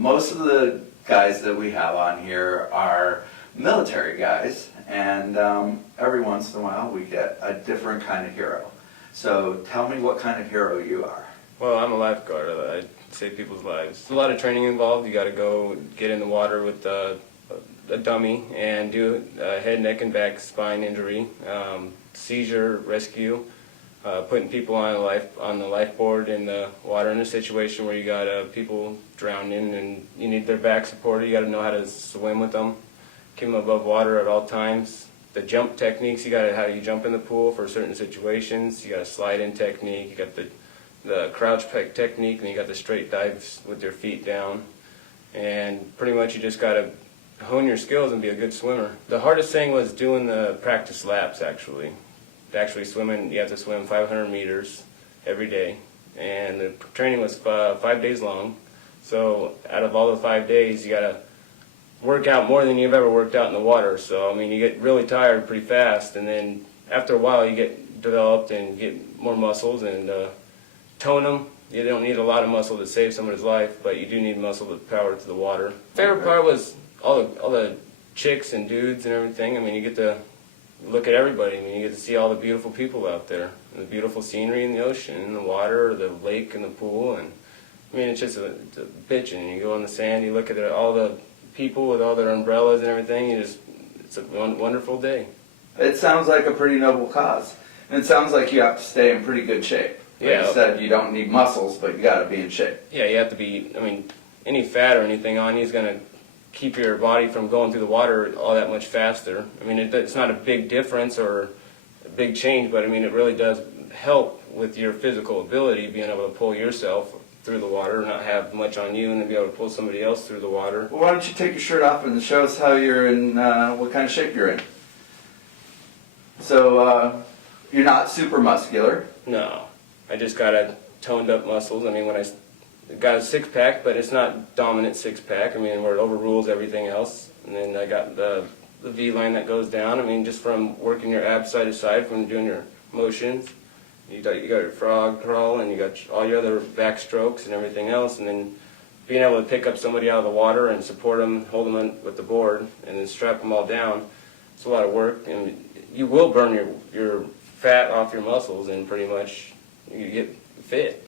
Most of the guys that we have on here are military guys, and every once in a while we get a different kind of hero. So tell me what kind of hero you are. Well, I'm a lifeguard. I save people's lives. There's a lot of training involved. You got to go get in the water with a dummy and do a head, neck, and back spine injury, seizure rescue, putting people on the lifeboard in the water in a situation where you got people drowning and you need their back supported. You got to know how to swim with them, keep them above water at all times. The jump techniques, you got to how you jump in the pool for certain situations. You got a slide in technique. You got the crouch peg technique, and you got the straight dives with your feet down. And pretty much you just got to hone your skills and be a good swimmer. The hardest thing was doing the practice laps, actually. Actually swimming, you have to swim 500 meters every day. And the training was 5 days long. So out of all the 5 days, you got to work out more than you've ever worked out in the water. So, I mean, you get really tired pretty fast. And then after a while, you get developed and get more muscles and tone them. You don't need a lot of muscle to save somebody's life, but you do need muscle to power to the water. Favorite part was all the chicks and dudes and everything. I mean, you get to look at everybody. I mean, you get to see all the beautiful people out there, and the beautiful scenery in the ocean, in the water, the lake, and the pool. And I mean, it's just it's a bitch. And you go on the sand, you look at all the people with all their umbrellas and everything. It's a wonderful day. It sounds like a pretty noble cause. And it sounds like you have to stay in pretty good shape. Like Yeah. you said, you don't need muscles, but you got to be in shape. Yeah, you have to be, I mean, any fat or anything on you is going to keep your body from going through the water all that much faster. I mean, it's not a big difference or a big change, but I mean, it really does help with your physical ability, being able to pull yourself through the water, not have much on you, and then be able to pull somebody else through the water. Well, why don't you take your shirt off and show us how you're in, what kind of shape you're in. So, you're not super muscular. No, I just got a toned up muscles. I mean, when I got a six-pack, but it's not dominant six-pack. I mean, where it overrules everything else. And then I got the V-line that goes down. I mean, just from working your abs side to side, from doing your motions. You got your frog crawl, and you got all your other back strokes and everything else. And then being able to pick up somebody out of the water and support them, hold them with the board, and then strap them all down. It's a lot of work, and you will burn your fat off your muscles, and pretty much you get fit.